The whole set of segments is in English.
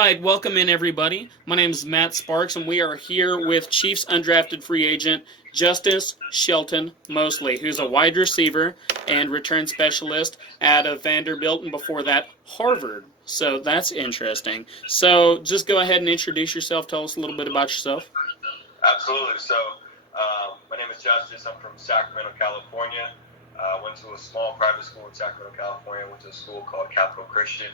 right, welcome in everybody. My name is Matt Sparks, and we are here with Chiefs undrafted free agent Justice Shelton-Mosley, who's a wide receiver and return specialist out of Vanderbilt, and before that, Harvard. So that's interesting. So just go ahead and introduce yourself. Tell us a little bit about yourself. Absolutely. So my name is Justice. I'm from Sacramento, California. Went to a small private school in Sacramento, California. Went to a school called Capital Christian.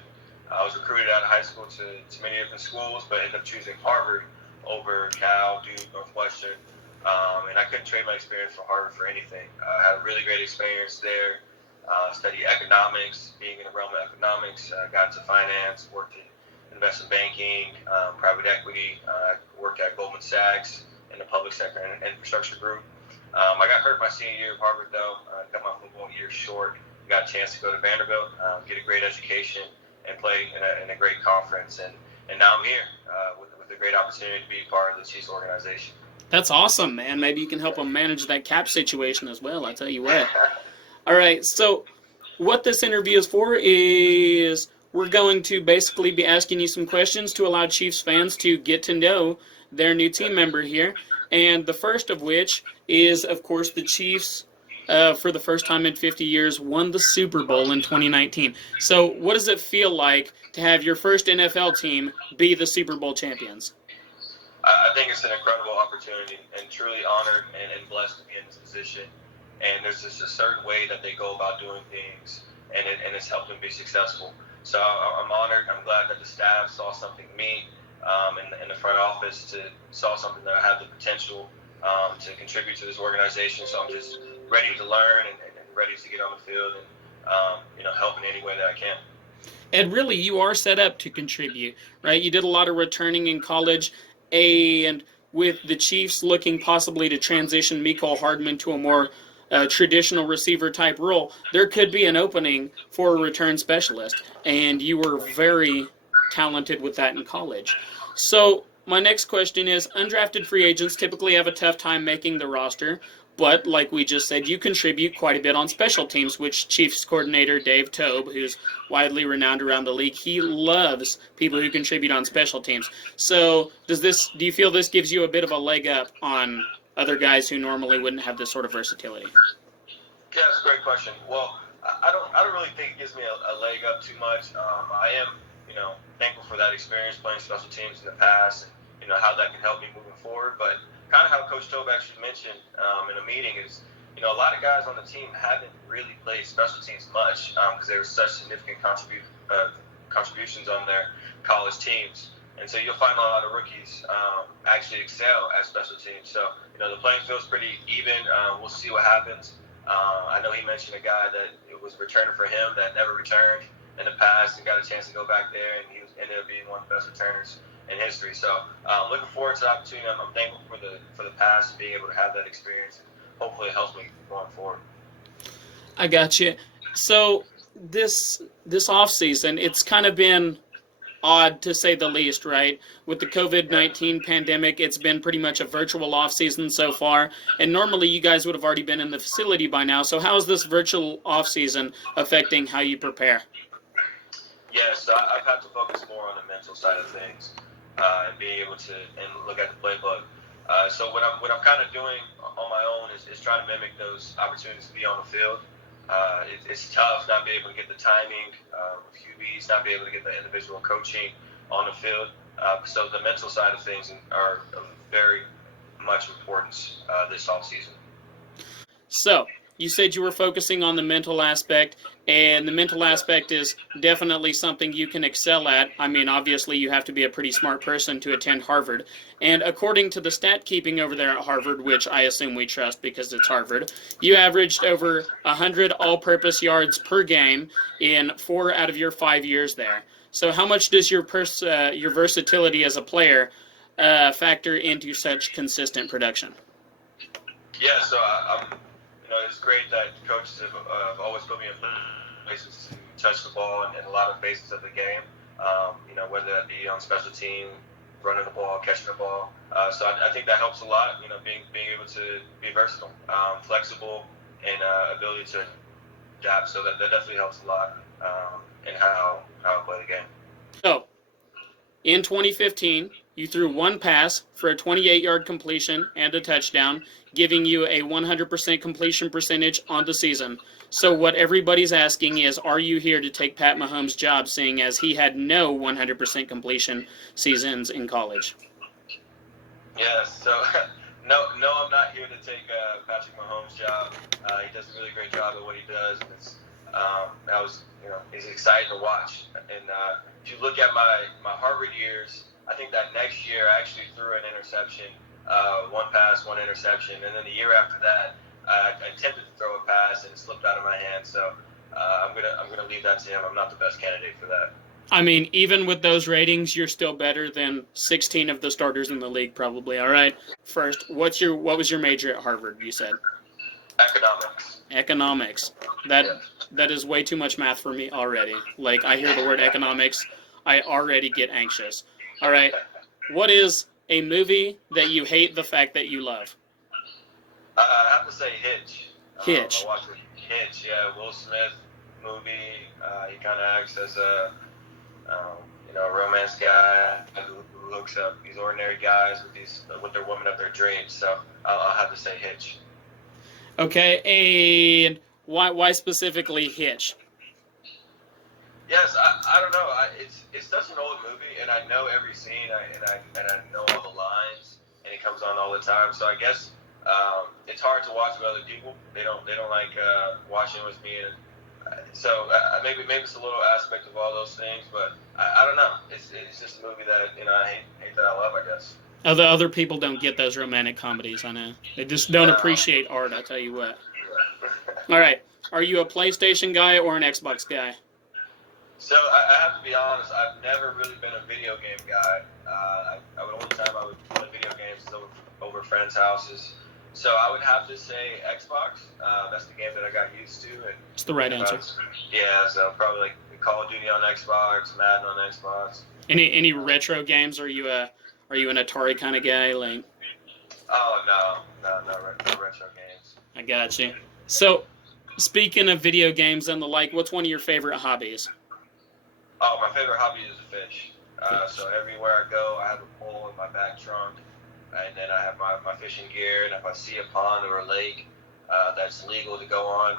I was recruited out of high school to many different schools, but ended up choosing Harvard over Cal, Duke, Northwestern. And I couldn't trade my experience for Harvard for anything. I had a really great experience there. Studied economics, being in the realm of economics. Got into finance, worked in investment banking, private equity. Worked at Goldman Sachs in the public sector and infrastructure group. I got hurt my senior year of Harvard, though. Got my football year short. Got a chance to go to Vanderbilt, get a great education, and play in a great conference. And now I'm here with a great opportunity to be part of the Chiefs organization. That's awesome, man. Maybe you can help them manage that cap situation as well. I tell you what. All right, so what this interview is for is we're going to basically be asking you some questions to allow Chiefs fans to get to know their new team member here. And the first of which is, of course, the Chiefs, for the first time in 50 years, won the Super Bowl in 2019. So what does it feel like to have your first NFL team be the Super Bowl champions? I think it's an incredible opportunity and truly honored and blessed to be in this position. And there's just a certain way that they go about doing things, and it's helped them be successful. So I'm honored. I'm glad that the staff saw something in me, in the front office saw something that I have the potential to contribute to this organization. So I'm just ready to learn and ready to get on the field and help in any way that I can. And really, you are set up to contribute, right? You did a lot of returning in college, and with the Chiefs looking possibly to transition Mecole Hardman to a more traditional receiver type role, there could be an opening for a return specialist, and you were very talented with that in college. So my next question is, undrafted free agents typically have a tough time making the roster, but like we just said, you contribute quite a bit on special teams, which Chiefs coordinator Dave Tobe, who's widely renowned around the league, he loves people who contribute on special teams. So do you feel this gives you a bit of a leg up on other guys who normally wouldn't have this sort of versatility? Yeah, that's a great question. Well, I don't really think it gives me a leg up too much. I am, thankful for that experience playing special teams in the past and, how that can help me moving forward. But kind of how Coach Tobe actually mentioned in a meeting is, a lot of guys on the team haven't really played special teams much because they were such significant contributions on their college teams. And so you'll find a lot of rookies actually excel at special teams. So, the playing field's pretty even. We'll see what happens. I know he mentioned a guy that it was returning for him that never returned in the past and got a chance to go back there, and he ended up being one of the best returners in history. So looking forward to the opportunity. I'm thankful for the past and being able to have that experience. Hopefully it helps me going forward. I got you. So this offseason, it's kind of been odd to say the least, right? With the COVID-19 pandemic, it's been pretty much a virtual offseason so far, and normally you guys would have already been in the facility by now. So how is this virtual offseason affecting how you prepare? Yes, I've had to focus more on the mental side of things and being able to look at the playbook. So what I'm kind of doing on my own is trying to mimic those opportunities to be on the field. It's tough not being able to get the timing with QBs, not being able to get the individual coaching on the field. So the mental side of things are of very much importance this offseason. So you said you were focusing on the mental aspect, and the mental aspect is definitely something you can excel at. I mean, obviously you have to be a pretty smart person to attend Harvard. And according to the stat keeping over there at Harvard, which I assume we trust because it's Harvard, you averaged over 100 all-purpose yards per game in 4 out of your 5 years there. So how much does your versatility as a player factor into such consistent production? Yeah, so it's great that coaches have always put me in places to touch the ball in a lot of phases of the game, whether that be on special team, running the ball, catching the ball. So I think that helps a lot, being able to be versatile, flexible, and ability to adapt. So that definitely helps a lot in how I play the game. So In 2015, you threw one pass for a 28-yard completion and a touchdown, giving you a 100% completion percentage on the season. So what everybody's asking is, are you here to take Pat Mahomes' job, seeing as he had no 100% completion seasons in college? Yes. So no, I'm not here to take Patrick Mahomes' job. He does a really great job at what he does, and he's exciting to watch. And if you look at my Harvard years, I think that next year I actually threw an interception, one pass, one interception, and then the year after that, I attempted to throw a pass and it slipped out of my hand. So I'm gonna leave that to him. I'm not the best candidate for that. I mean, even with those ratings, you're still better than 16 of the starters in the league, probably. All right. First, what was your major at Harvard? You said Economics. Economics. That is way too much math for me already. Like, I hear the word economics, I already get anxious. All right. What is a movie that you hate the fact that you love? I have to say Hitch. Hitch. I watched Hitch. Yeah, Will Smith movie. He kind of acts as a romance guy who hooks up these ordinary guys with their woman of their dreams. So I'll have to say Hitch. Okay, and why specifically Hitch? Yes, I don't know. It's such an old movie, and I know every scene, and I know all the lines, and it comes on all the time. So I guess it's hard to watch with other people. They don't like watching with me, and so maybe it's a little aspect of all those things. But I don't know. It's just a movie that I hate that I love, I guess. Other people don't get those romantic comedies, I know. They just don't appreciate art, I tell you what. All right. Are you a PlayStation guy or an Xbox guy? So I have to be honest, I've never really been a video game guy. Only time I would play video games is over friends' houses. So I would have to say Xbox. That's the game that I got used to. And it's the right answer. Yeah, so probably like Call of Duty on Xbox, Madden on Xbox. Any retro games? Are you an Atari kind of guy? Like? Oh no retro games. I got you. So, speaking of video games and the like, what's one of your favorite hobbies? Oh, my favorite hobby is to fish. So everywhere I go, I have a pole in my back trunk, and then I have my fishing gear. And if I see a pond or a lake that's legal to go on,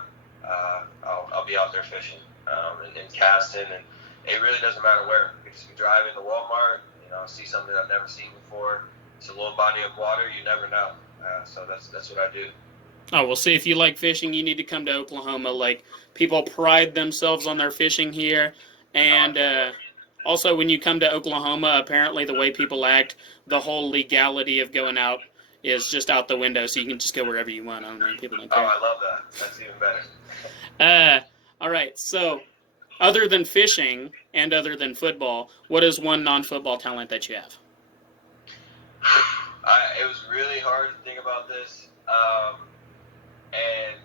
I'll be out there fishing and casting. And it really doesn't matter where. You can just drive into Walmart, see something I've never seen before. It's a little body of water. You never know. So that's what I do. Oh, well, see, if you like fishing, you need to come to Oklahoma. Like, people pride themselves on their fishing here. And also, when you come to Oklahoma, apparently the way people act, the whole legality of going out is just out the window, so you can just go wherever you want. I don't know. People don't care. Oh, I love that. That's even better. All right. So, other than fishing and other than football, what is one non-football talent that you have? It was really hard to think about this. And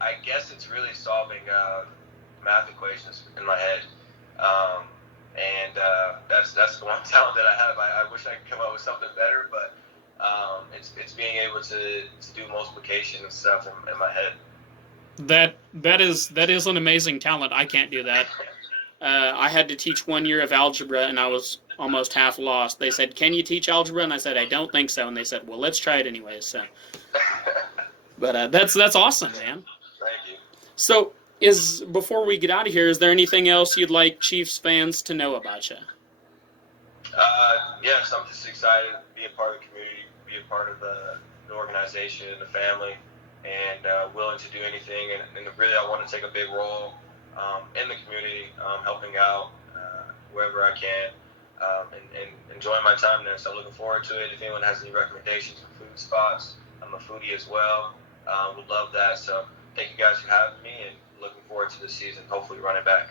I guess it's really solving math equations in my head. That's the one talent that I have. I wish I could come up with something better, but it's being able to do multiplication and stuff in my head. That is an amazing talent. I can't do that. I had to teach 1 year of algebra, and I was almost half lost. They said, "Can you teach algebra?" And I said, "I don't think so." And they said, "Well, let's try it anyway." So, but that's awesome, man. Thank you. So, before we get out of here, is there anything else you'd like Chiefs fans to know about you? Yes, I'm just excited to be a part of the community, be a part of the organization, the family, and willing to do anything. And really, I want to take a big role in the community, helping out wherever I can, and enjoying my time there. So looking forward to it. If anyone has any recommendations for food spots, I'm a foodie as well. Would love that. So thank you guys for having me, and looking forward to the season, hopefully running back.